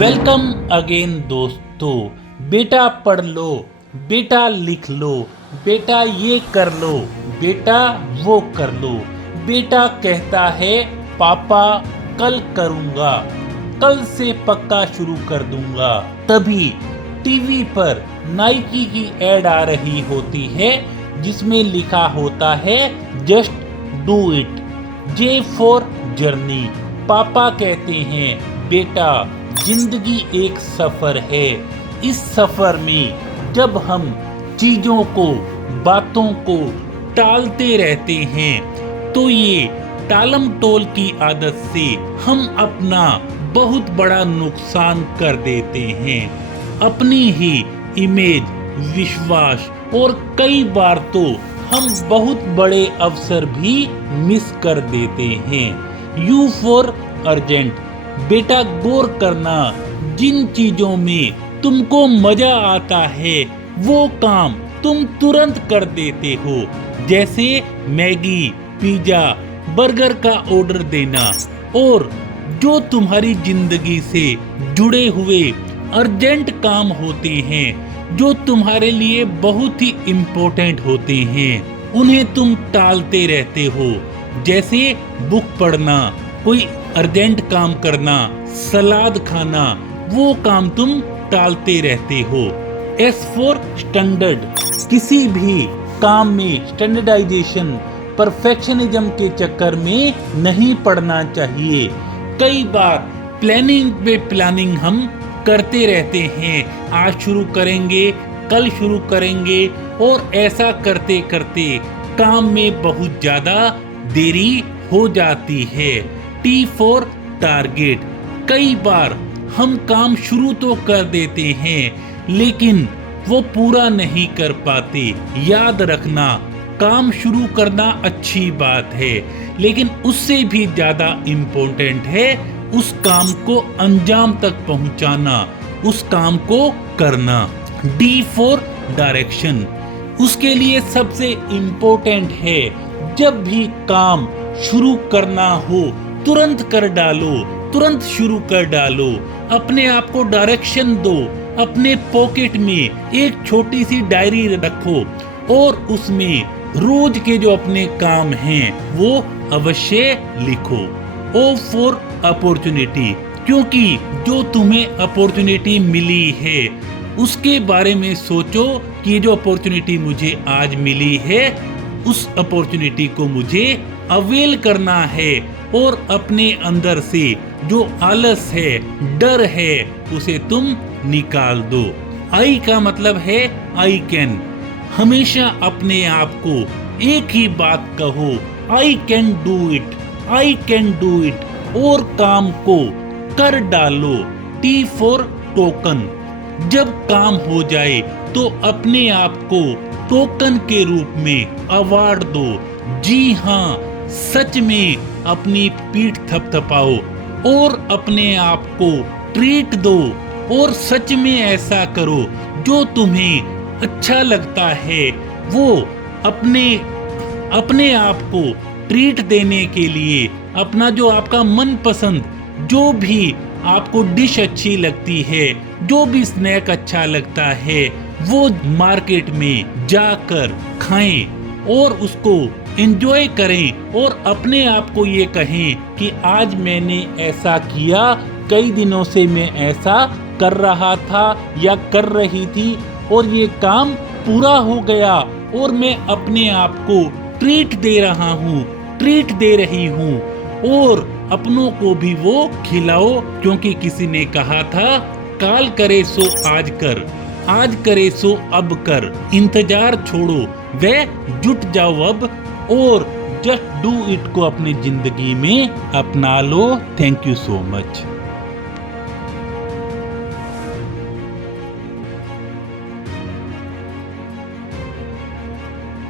Welcome again दोस्तों। बेटा पढ़ लो, बेटा लिख लो, बेटा ये कर लो, बेटा वो कर लो। बेटा कहता है पापा कल करूँगा, कल से पक्का शुरू कर दूंगा। तभी टीवी पर नाइकी की एड आ रही होती है जिसमें लिखा होता है just do it, J for journey. पापा कहते हैं बेटा जिंदगी एक सफर है। इस सफर में जब हम चीजों को, बातों को टालते रहते हैं तो ये टालम टोल की आदत से हम अपना बहुत बड़ा नुकसान कर देते हैं। अपनी ही इमेज, विश्वास और कई बार तो हम बहुत बड़े अवसर भी मिस कर देते हैं। You for urgent. बेटा गौर करना, जिन चीजों में तुमको मजा आता है वो काम तुम तुरंत कर देते हो, जैसे मैगी, पिज्जा, बर्गर का ऑर्डर देना। और जो तुम्हारी जिंदगी से जुड़े हुए अर्जेंट काम होते हैं, जो तुम्हारे लिए बहुत ही इम्पोर्टेंट होते हैं, उन्हें तुम टालते रहते हो। जैसे बुक पढ़ना, कोई अर्जेंट काम करना, सलाद खाना, वो काम तुम टालते रहते हो। S for standard. किसी भी काम में स्टैंडर्डाइजेशन, परफेक्शनिज्म के चक्कर में नहीं पड़ना चाहिए। कई बार प्लानिंग पे प्लानिंग हम करते रहते हैं, आज शुरू करेंगे, कल शुरू करेंगे, और ऐसा करते करते काम में बहुत ज्यादा देरी हो जाती है। T for target. कई बार हम काम शुरू तो कर देते हैं लेकिन वो पूरा नहीं कर पाते। याद रखना, काम शुरू करना अच्छी बात है लेकिन उससे भी ज्यादा इम्पोर्टेंट है उस काम को अंजाम तक पहुंचाना, उस काम को करना। D for direction. उसके लिए सबसे इम्पोर्टेंट है जब भी काम शुरू करना हो तुरंत कर डालो, तुरंत शुरू कर डालो। अपने आप को डायरेक्शन दो। अपने पॉकेट में एक छोटी सी डायरी रखो और उसमें रोज के जो अपने काम हैं वो अवश्य लिखो। O for opportunity. क्योंकि जो तुम्हें अपॉर्चुनिटी मिली है उसके बारे में सोचो कि जो अपॉर्चुनिटी मुझे आज मिली है उस अपॉर्चुनिटी को मुझे अवेल करना है, और अपने अंदर से जो आलस है, डर है, उसे तुम निकाल दो। आई का मतलब है आई कैन। हमेशा अपने आप को एक ही बात कहो, I can do it, I can do it, और काम को कर डालो। T for token. जब काम हो जाए तो अपने आप को टोकन के रूप में अवार्ड दो। जी हाँ, सच में अपनी पीठ थपथपाओ और अपने आप को ट्रीट दो, और सच में ऐसा करो जो तुम्हें अच्छा लगता है। वो अपने आप को ट्रीट देने के लिए अपना जो आपका मनपसंद, जो भी आपको डिश अच्छी लगती है, जो भी स्नैक अच्छा लगता है, वो मार्केट में जाकर खाएं और उसको एंजॉय करें, और अपने आप को ये कहें कि आज मैंने ऐसा किया, कई दिनों से मैं ऐसा कर रहा था या कर रही थी और ये काम पूरा हो गया, और मैं अपने आप को ट्रीट दे रहा हूँ, ट्रीट दे रही हूँ। और अपनों को भी वो खिलाओ, क्योंकि किसी ने कहा था काल करे सो आज कर, आज करे सो अब कर। इंतजार छोड़ो, वे जुट जाओ अब, और जस्ट डू इट को अपनी जिंदगी में अपना लो। Thank you so much.